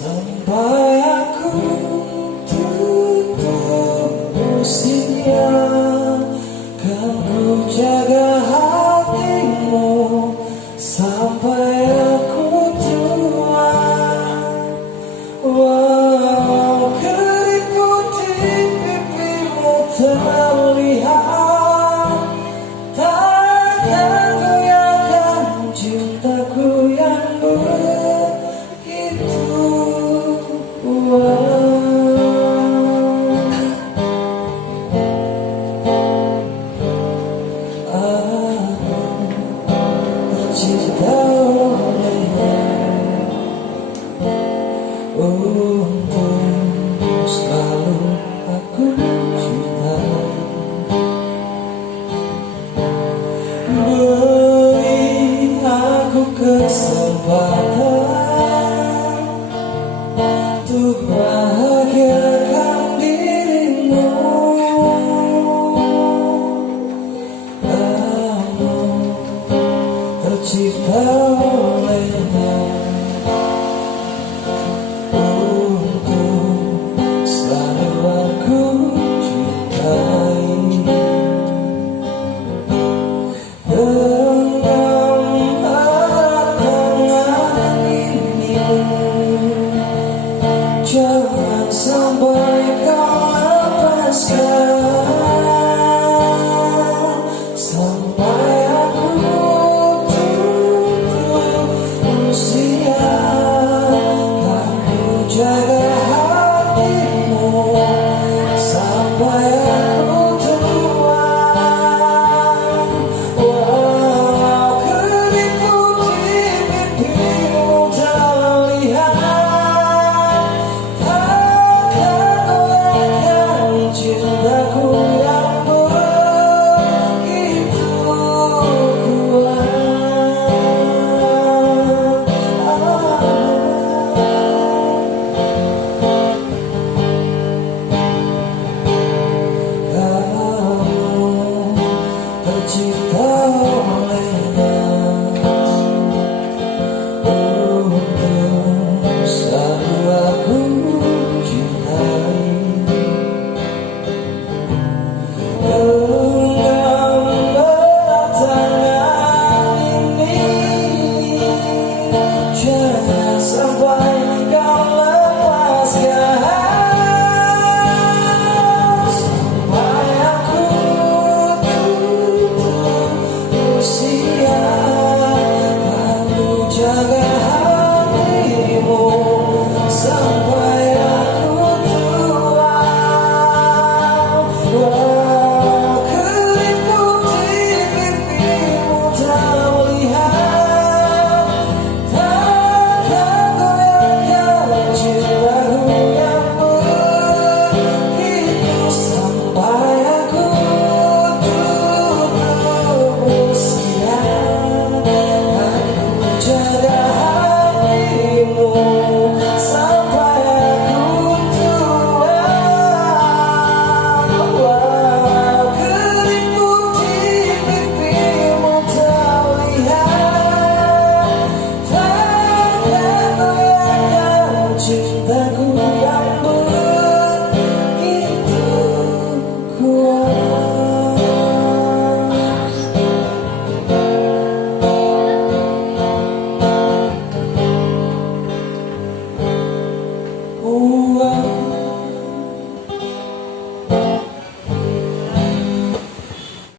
Sampai aku tutup usia, kan ku jaga hatimu sampai aku tua. Walau keriput di pipimu terlihat, takkan goyahkan cintaku yang begitu kuat. Tercipta olehnya untuk selalu aku cintai. Beri aku kesempatan untuk bahagiakan dirimu. Kamu tercipta olehnya untuk selalu aku cintai. Genggam erat tangan ini, jangan sampai kau lepaskan. Sampai aku tutup usia, kan ku jaga hatimu sampai aku tua. Walau keriput di pipimu terlihat, takkan goyahkan cintaku yang begitu kuat. Kamu tercipta olehnya untuk selalu aku cintai. Genggam erat tangan ini, jangan sampai